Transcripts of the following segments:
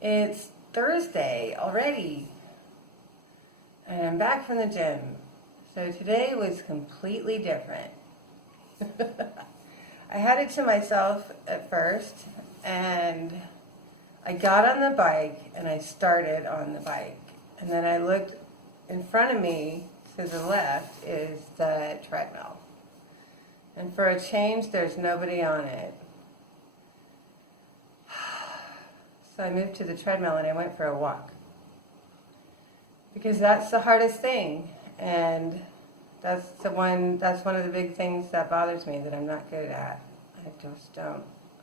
It's Thursday already, and I'm back from the gym. So today was completely different. I had it to myself at first, and I got on the bike and I started on the bike. And then I looked in front of me to the left is the treadmill. And for a change, there's nobody on it. So I moved to the treadmill and I went for a walk. Because that's the hardest thing. And that's one of the big things that bothers me that I'm not good at.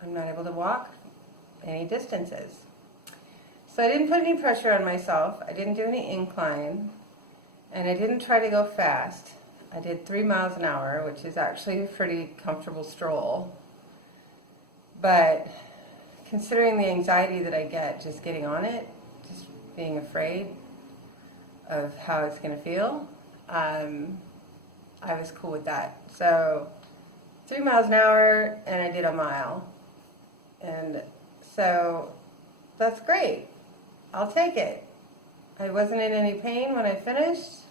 I'm not able to walk any distances. So I didn't put any pressure on myself. I didn't do any incline. And I didn't try to go fast. I did 3 miles an hour, which is actually a pretty comfortable stroll. But considering the anxiety that I get just getting on it, just being afraid of how it's going to feel, I was cool with that. So 3 miles an hour, and I did a mile. And so that's great. I'll take it. I wasn't in any pain when I finished.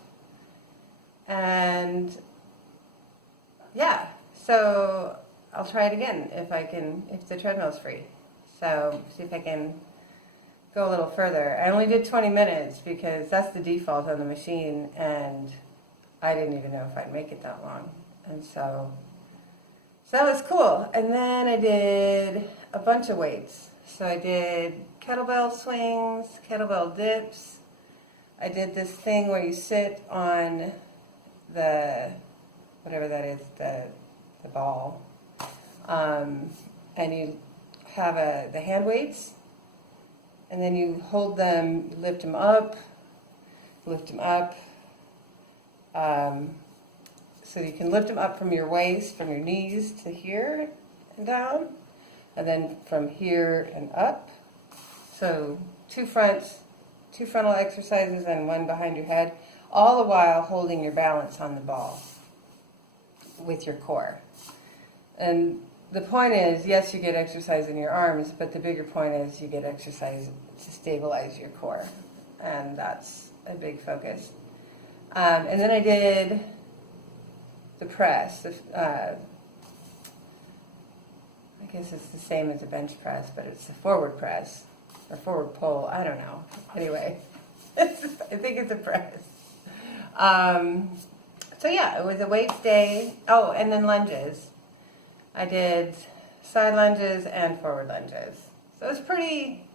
And yeah, so I'll try it again if the treadmill's free. So see if I can go a little further. I only did 20 minutes because that's the default on the machine, and I didn't even know if I'd make it that long. And so that was cool. And then I did a bunch of weights. So I did kettlebell swings, kettlebell dips. I did this thing where you sit on the, whatever that is, the ball, and you have the hand weights, and then you hold them, lift them up, so you can lift them up from your waist, from your knees to here and down, and then from here and up. So two frontal exercises and one behind your head, all the while holding your balance on the ball with your core. And the point is, yes, you get exercise in your arms, but the bigger point is you get exercise to stabilize your core. And that's a big focus. And then I did the press. I guess it's the same as a bench press, but it's the forward press or forward pull. I don't know. Anyway, I think it's a press. So yeah, it was a weights day. Oh, and then lunges. I did side lunges and forward lunges. So it was pretty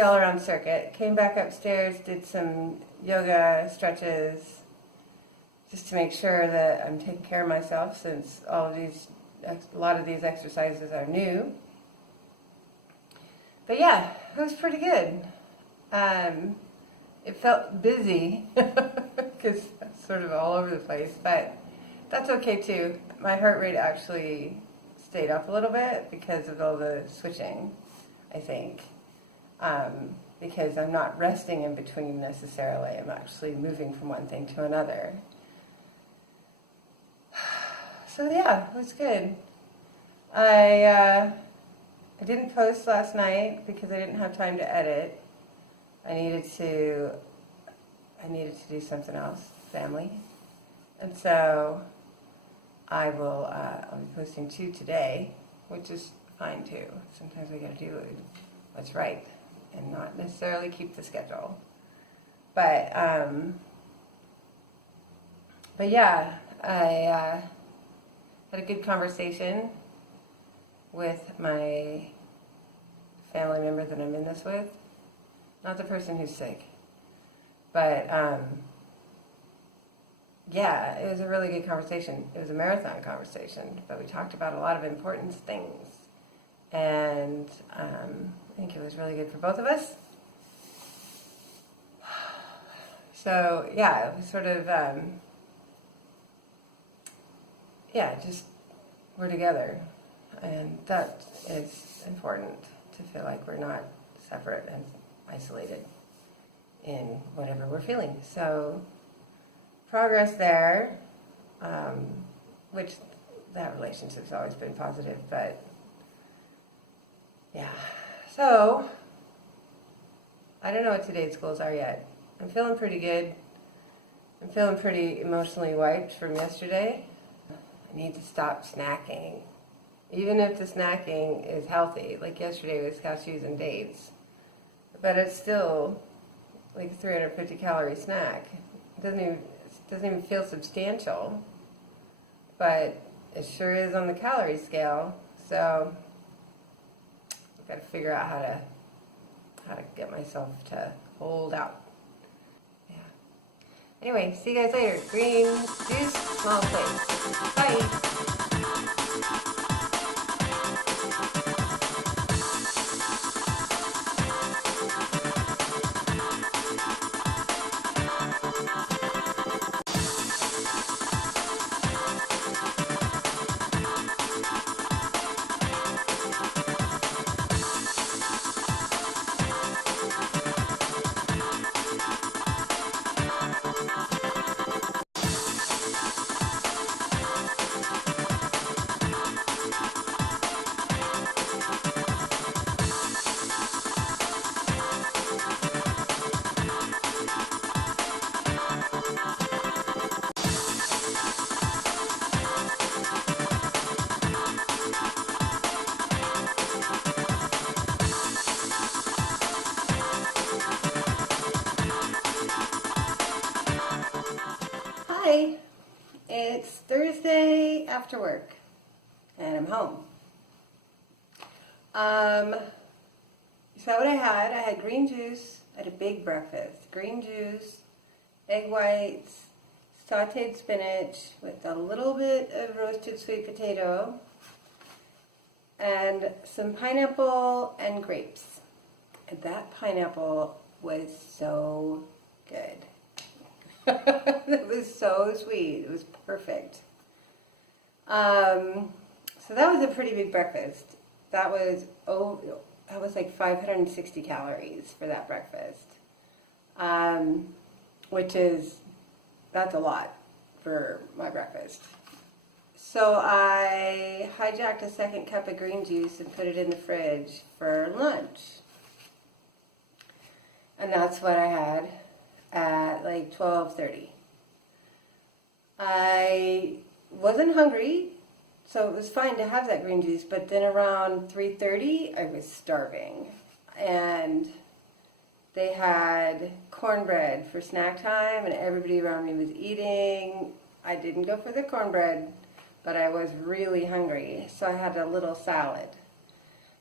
all around circuit. Came back upstairs, did some yoga stretches just to make sure that I'm taking care of myself, since a lot of these exercises are new. But yeah, it was pretty good. It felt busy because it's sort of all over the place, but that's okay too. My heart rate actually stayed up a little bit because of all the switching, I think, because I'm not resting in between necessarily. I'm actually moving from one thing to another. So yeah, it was good. I didn't post last night because I didn't have time to edit. I needed to do something else, family. And so I'll be posting 2 today, which is fine too. Sometimes we gotta do what's right and not necessarily keep the schedule. But yeah, I had a good conversation with my family member that I'm in this with. Not the person who's sick. But yeah, it was a really good conversation. It was a marathon conversation, but we talked about a lot of important things. And I think it was really good for both of us. So yeah, it was sort of, just we're together. And that is important, to feel like we're not separate and isolated in whatever we're feeling. So progress there, which that relationship's always been positive, but yeah. So I don't know what today's goals are yet. I'm feeling pretty good. I'm feeling pretty emotionally wiped from yesterday. I need to stop snacking. Even if the snacking is healthy, like yesterday was cashews and dates. But it's still like a 350 calorie snack. It doesn't even feel substantial. But it sure is on the calorie scale. So I've got to figure out how to get myself to hold out. Yeah. Anyway, see you guys later. Green juice, small plates. Bye. Hi, it's Thursday after work, and I'm home. So what I had green juice. I had a big breakfast. Green juice, egg whites, sauteed spinach with a little bit of roasted sweet potato, and some pineapple and grapes. And that pineapple was so good. It was so sweet. It was perfect. So that was a pretty big breakfast. That was like 560 calories for that breakfast, that's a lot for my breakfast. So I hijacked a second cup of green juice and put it in the fridge for lunch. And that's what I had at like 12:30. I wasn't hungry, so it was fine to have that green juice, but then around 3:30 I was starving. And they had cornbread for snack time and everybody around me was eating. I didn't go for the cornbread, but I was really hungry, so I had a little salad.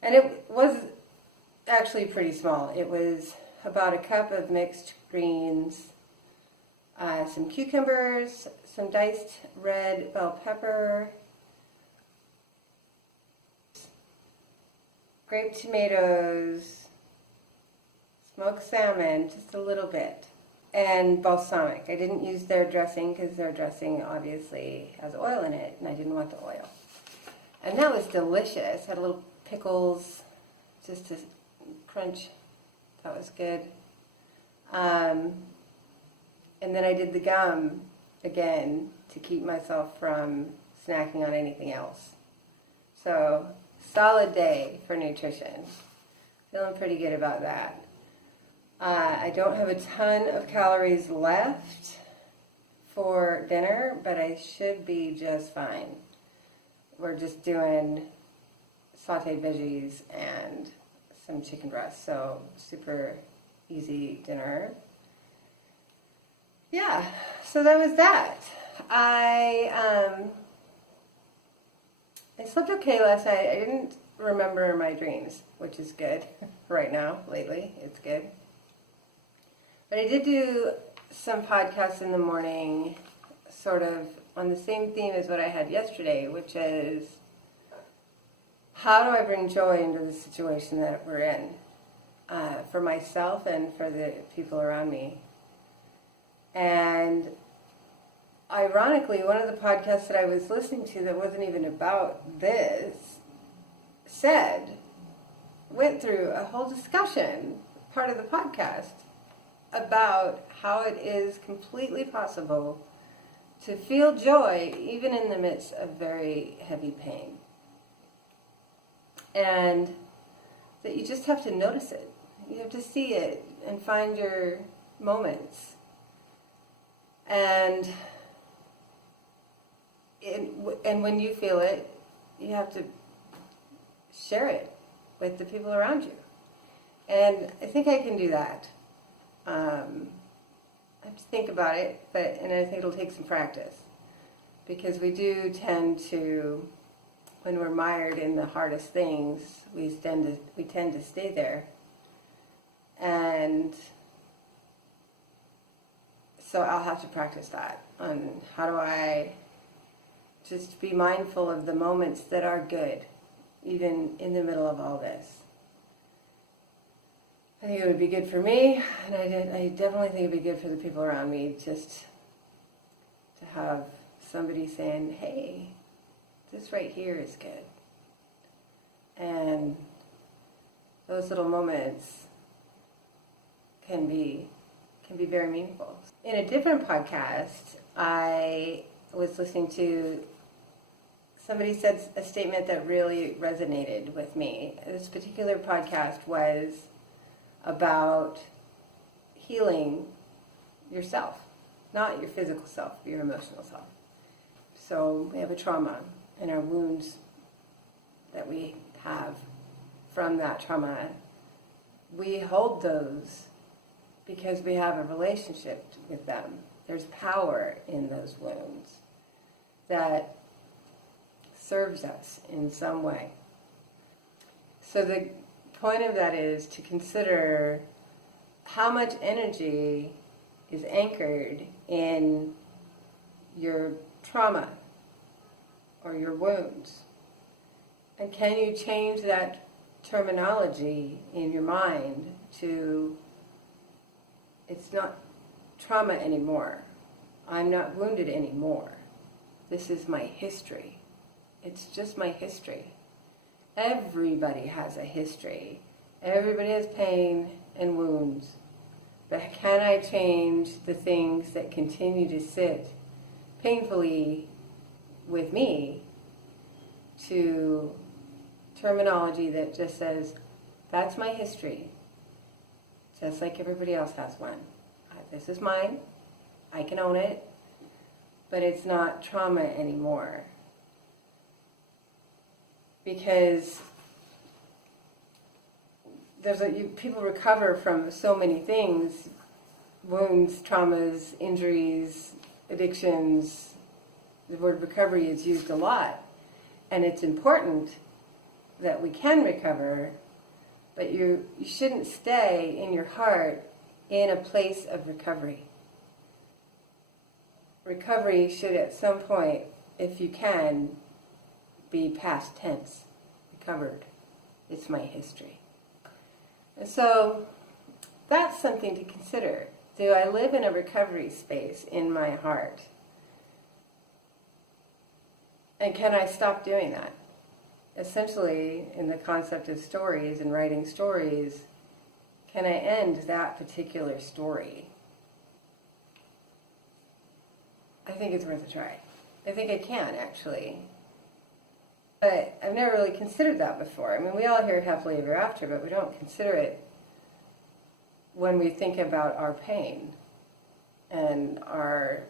And it was actually pretty small. It was about a cup of mixed greens, some cucumbers, some diced red bell pepper, grape tomatoes, smoked salmon, just a little bit, and balsamic. I didn't use their dressing because their dressing obviously has oil in it, and I didn't want the oil. And that was delicious. Had little pickles just to crunch. That was good. And then I did the gum again to keep myself from snacking on anything else. So, solid day for nutrition. Feeling pretty good about that. I don't have a ton of calories left for dinner, but I should be just fine. We're just doing sauteed veggies and some chicken breast, so super easy dinner. Yeah, so that was that. I slept okay last night. I didn't remember my dreams, which is good right now, lately. It's good. But I did do some podcasts in the morning, sort of on the same theme as what I had yesterday, which is how do I bring joy into the situation that we're in, for myself and for the people around me. And ironically, one of the podcasts that I was listening to that wasn't even about this went through a whole discussion, part of the podcast, about how it is completely possible to feel joy even in the midst of very heavy pain. And that you just have to notice it. You have to see it and find your moments. And when you feel it, you have to share it with the people around you. And I think I can do that. I have to think about it, and I think it'll take some practice. Because we do tend to, when we're mired in the hardest things, we tend to stay there. And so I'll have to practice that on how do I just be mindful of the moments that are good, even in the middle of all this. I think it would be good for me, and I definitely think it would be good for the people around me, just to have somebody saying, hey, this right here is good. And those little moments can be very meaningful. In a different podcast, I was listening to, somebody said a statement that really resonated with me. This particular podcast was about healing yourself, not your physical self, your emotional self. So we have a trauma, and our wounds that we have from that trauma, we hold those because we have a relationship with them. There's power in those wounds that serves us in some way. So the point of that is to consider how much energy is anchored in your trauma or your wounds. And can you change that terminology in your mind to, it's not trauma anymore. I'm not wounded anymore. This is my history. It's just my history. Everybody has a history. Everybody has pain and wounds. But can I change the things that continue to sit painfully with me to terminology that just says, that's my history, just like everybody else has one. This is mine, I can own it, but it's not trauma anymore. Because people recover from so many things, wounds, traumas, injuries, addictions. The word recovery is used a lot, and it's important that we can recover, but you shouldn't stay in your heart in a place of recovery. Recovery should at some point, if you can, be past tense, recovered. It's my history. And so that's something to consider. Do I live in a recovery space in my heart? And can I stop doing that? Essentially, in the concept of stories and writing stories, can I end that particular story? I think it's worth a try. I think I can, actually. But I've never really considered that before. I mean, we all hear happily ever after, but we don't consider it when we think about our pain and our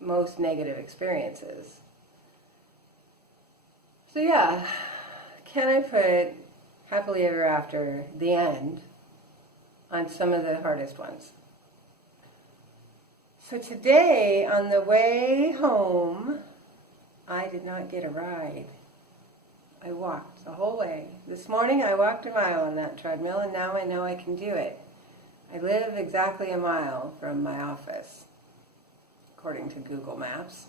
most negative experiences. So yeah, can I put happily ever after, the end, on some of the hardest ones? So today, on the way home, I did not get a ride. I walked the whole way. This morning I walked a mile on that treadmill, and now I know I can do it. I live exactly a mile from my office, according to Google Maps.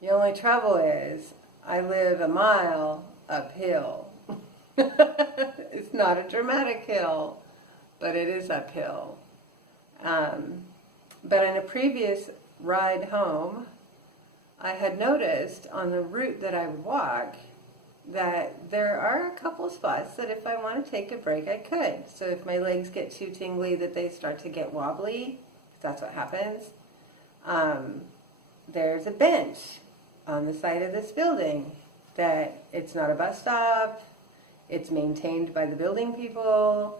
The only trouble is, I live a mile uphill. It's not a dramatic hill, but it is uphill. But in a previous ride home, I had noticed on the route that I would walk that there are a couple spots that if I want to take a break, I could. So if my legs get too tingly that they start to get wobbly, that's what happens, there's a bench on the side of this building that it's not a bus stop, It's maintained by the building people.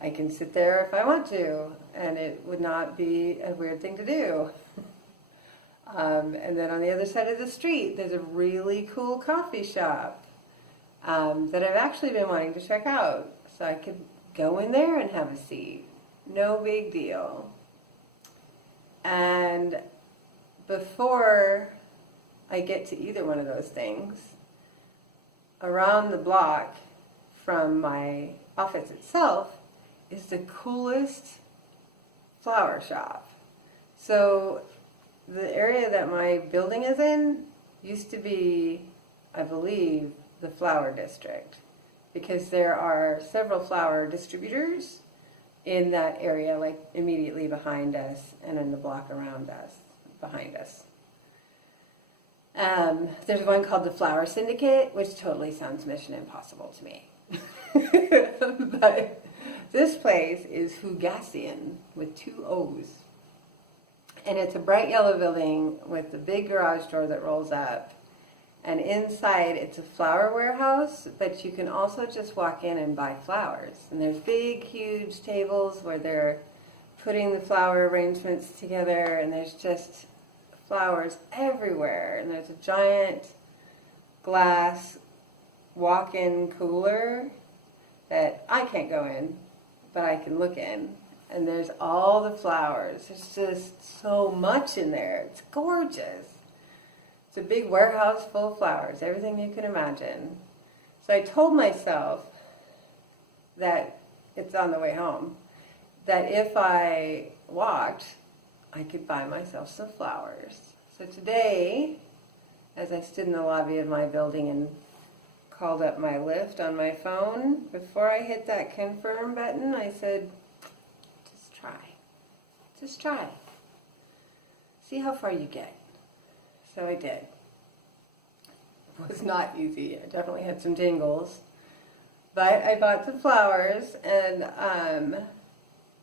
I can sit there if I want to, and it would not be a weird thing to do. And then on the other side of the street, there's a really cool coffee shop that I've actually been wanting to check out. So I could go in there and have a seat. No big deal. And before I get to either one of those things, around the block from my office itself is the coolest flower shop. So the area that my building is in used to be, I believe, the flower district, because there are several flower distributors in that area, like immediately behind us and in the block around us, behind us. There's one called the Flower Syndicate, which totally sounds Mission Impossible to me. But this place is Hugassian with 2 O's. And it's a bright yellow building with a big garage door that rolls up. And inside it's a flower warehouse, but you can also just walk in and buy flowers. And there's big, huge tables where they're putting the flower arrangements together, and there's just flowers everywhere. And there's a giant glass walk-in cooler that I can't go in, but I can look in. And there's all the flowers. There's just so much in there. It's gorgeous. It's a big warehouse full of flowers, everything you can imagine. So I told myself that it's on the way home, that if I walked, I could buy myself some flowers. So today, as I stood in the lobby of my building and called up my Lyft on my phone, before I hit that confirm button, I said, just try. See how far you get. So I did. It was not easy. I definitely had some jingles. But I bought the flowers, and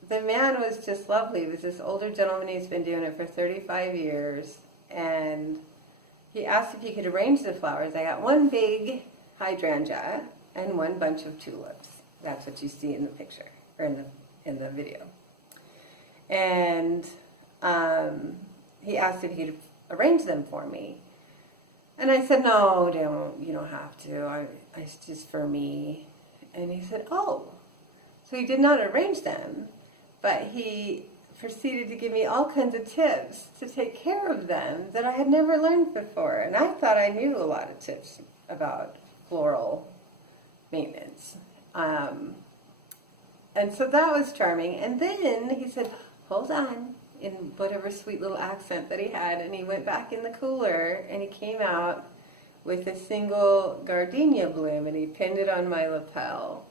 the man was just lovely. He was this older gentleman. He's been doing it for 35 years. And he asked if he could arrange the flowers. I got one big hydrangea and one bunch of tulips. That's what you see in the picture, or in the video. And he asked if he could arrange them for me. And I said, no, you don't have to. It's just for me. And he said, oh. So he did not arrange them, but he proceeded to give me all kinds of tips to take care of them that I had never learned before. And I thought I knew a lot of tips about floral maintenance. And so that was charming. And then he said, hold on, in whatever sweet little accent that he had, and he went back in the cooler, and he came out with a single gardenia bloom, and he pinned it on my lapel.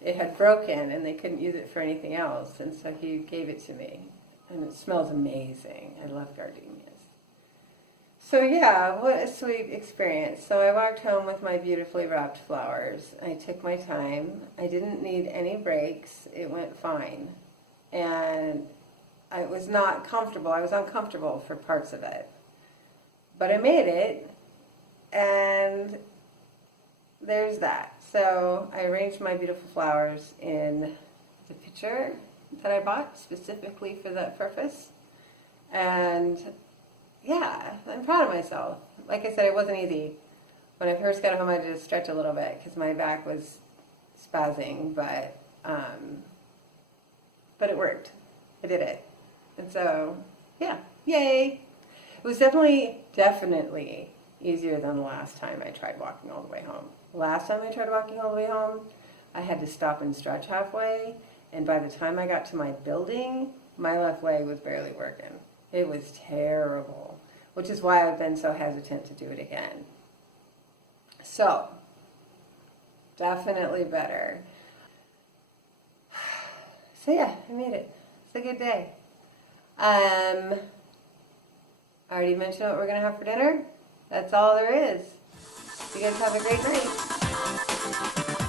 It had broken, and they couldn't use it for anything else, and so he gave it to me. And it smells amazing. I love gardenias. So yeah, what a sweet experience. So I walked home with my beautifully wrapped flowers. I took my time. I didn't need any breaks. It went fine. And I was not comfortable. I was uncomfortable for parts of it. But I made it, and there's that. So I arranged my beautiful flowers in the pitcher that I bought specifically for that purpose. And yeah, I'm proud of myself. Like I said, it wasn't easy. When I first got home, I had to stretch a little bit because my back was spazzing, but it worked. I did it. And so, yeah, yay. It was definitely easier than the last time I tried walking all the way home. Last time I tried walking all the way home, I had to stop and stretch halfway, and by the time I got to my building, my left leg was barely working. It was terrible, which is why I've been so hesitant to do it again. So, definitely better. So yeah, I made it. It's a good day. I already mentioned what we're going to have for dinner. That's all there is. You guys have a great night.